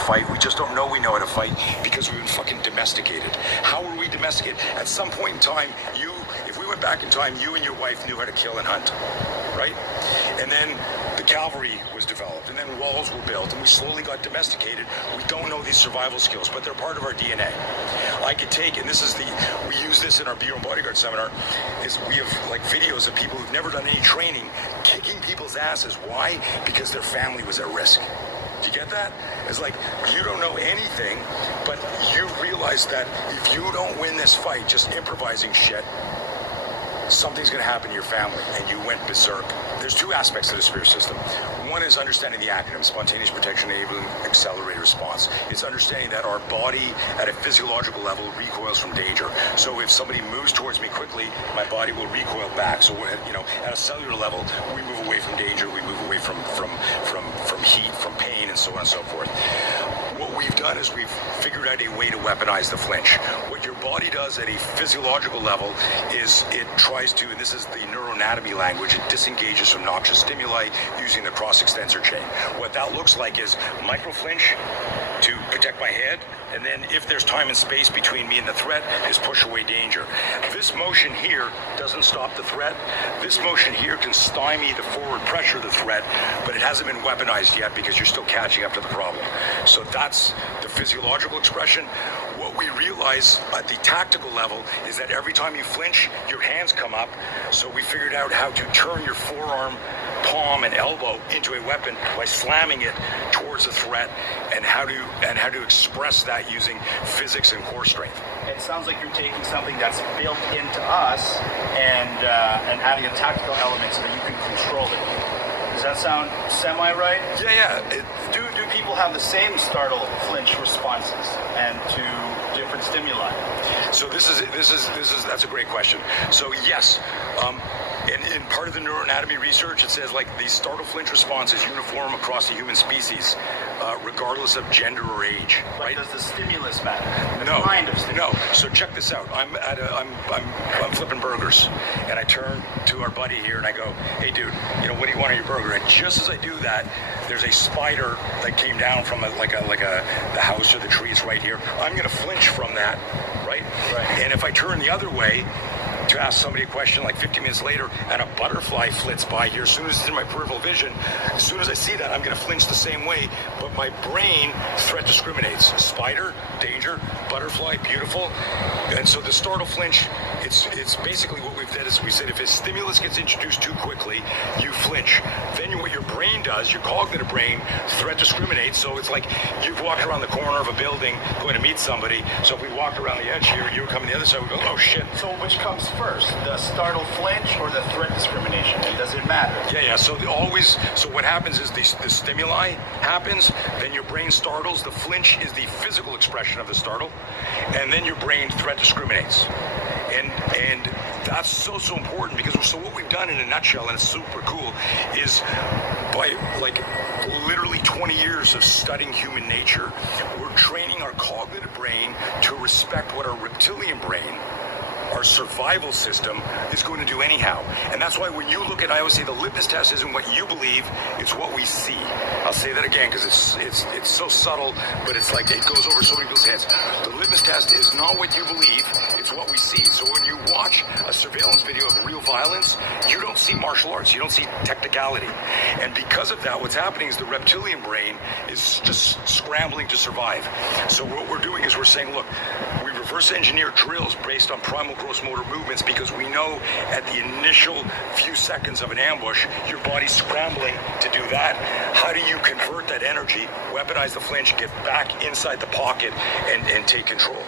fight. We just don't know we know how to fight because we've been fucking domesticated. How were we domesticated? At some point in time, if we went back in time, you and your wife knew how to kill and hunt, right? And then the cavalry was developed, and then walls were built, and we slowly got domesticated. We don't know these survival skills, but they're part of our DNA. I could take, and we use this in our Be Your Own Bodyguard seminar, is we have like videos of people who've never done any training kicking people's asses. Why? Because their family was at risk. Do you get that? It's like, you don't know anything, but you realize that if you don't win this fight just improvising shit, something's going to happen to your family, and you went berserk. There's two aspects to the Spear system. One is understanding the acronym, Spontaneous Protection Enabling Accelerated Response. It's understanding that our body, at a physiological level, recoils from danger. So if somebody moves towards me quickly, my body will recoil back. So at a cellular level, we move away from danger, we move away from heat, from pain, and so on and so forth. What we've done is we've figured out a way to weaponize the flinch. What your body does at a physiological level is it tries to, and this is the neuroanatomy language, it disengages from noxious stimuli using the cross-extensor chain. What that looks like is micro-flinch to protect my head, and then if there's time and space between me and the threat, is push away danger. This motion here doesn't stop the threat. This motion here can stymie the forward pressure of the threat, but it hasn't been weaponized yet because you're still catching up to the problem. So that's the physiological expression. What we realize at the tactical level is that every time you flinch, your hands come up. So we figured out how to turn your forearm, palm, and elbow into a weapon by slamming it towards the threat, and how to express that using physics and core strength. It sounds like you're taking something that's built into us and adding a tactical element so that you can control it. Does that sound semi-right? Yeah. Do people have the same startle flinch responses and to different stimuli? So that's a great question. So yes, in part of the neuroanatomy research, it says like the startle flinch response is uniform across the human species, regardless of gender or age. Right? Does the stimulus matter? No. Kind of stimulus. No. So check this out. I'm flipping burgers, and I turn to our buddy here and I go, "Hey, dude, what do you want on your burger?" And just as I do that, there's a spider that came down from the house or the trees right here. I'm going to flinch from that, right? And if I turn the other way to ask somebody a question like 15 minutes later and a butterfly flits by here, as soon as it's in my peripheral vision, as soon as I see that, I'm going to flinch the same way, but my brain threat discriminates. Spider, danger; butterfly, beautiful. And so the startle flinch, it's basically what we've done is we said if a stimulus gets introduced too quickly, you flinch. Then what your brain does, your cognitive brain, threat discriminates. So it's like you've walked around the corner of a building going to meet somebody. So if we walked around the edge here, you were coming the other side, we go, "Oh shit." So which comes first, the startle flinch or the threat discrimination? And does it matter? Yeah. So what happens is the stimuli happens, then your brain startles. The flinch is the physical expression of the startle, and then your brain threat discriminates. And that's so important because what we've done in a nutshell, and it's super cool, is by literally 20 years of studying human nature, we're training our cognitive brain to respect what our reptilian brain, our survival system, is going to do anyhow. And that's why when you look at, I always say the litmus test isn't what you believe, it's what we see. I'll say that again because it's so subtle, but it's like it goes over so many people's heads. The litmus test is not what you believe, it's what we see. So when you watch a surveillance video of real violence, you don't see martial arts, you don't see technicality. And because of that, what's happening is the reptilian brain is just scrambling to survive. So what we're doing is we're saying, look, we reverse engineer drills based on primal gross motor movements because we know at the initial few seconds of an ambush, your body's scrambling to do that. How do you convert that energy, weaponize the flinch, get back inside the pocket, and take control?